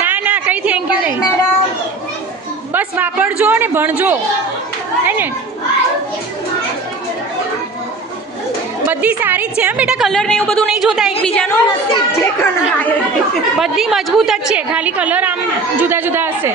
ના ના કઈ થેન્ક યુ નહીં, બસ વાપરજો ને ભણજો હે ને. બધી સારી જ છે બેટા, કલર ને એવું બધું નહીં જોતા એકબીજાનું, બધી મજબૂત જ છે, ખાલી કલર આમ જુદા જુદા હશે.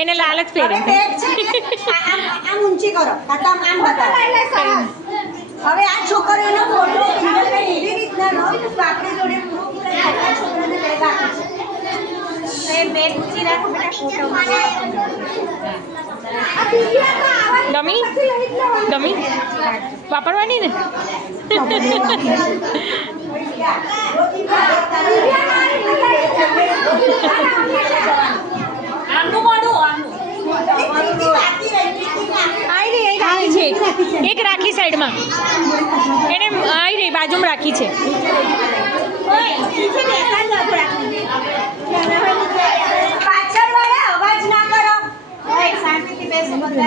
એને લાલ જ પહેરે. આમ ઊંચી કરો, આમ બતાવો. હવે આ છોકરીનો ફોટો એવી રીતના લો તો આપણી જોડે પૂરો છોકરાને બેગ આપે છે. એ બેગ ઊંચી રાખો બેટા, ફોટો ગમી ગમી વાપરવાની ને. એક રાખી સાઈડમાં, એને આવી રહી બાજુમાં રાખી છે. પાછળ વાળા અવાજ ના કરો, શાંતિથી બેસો.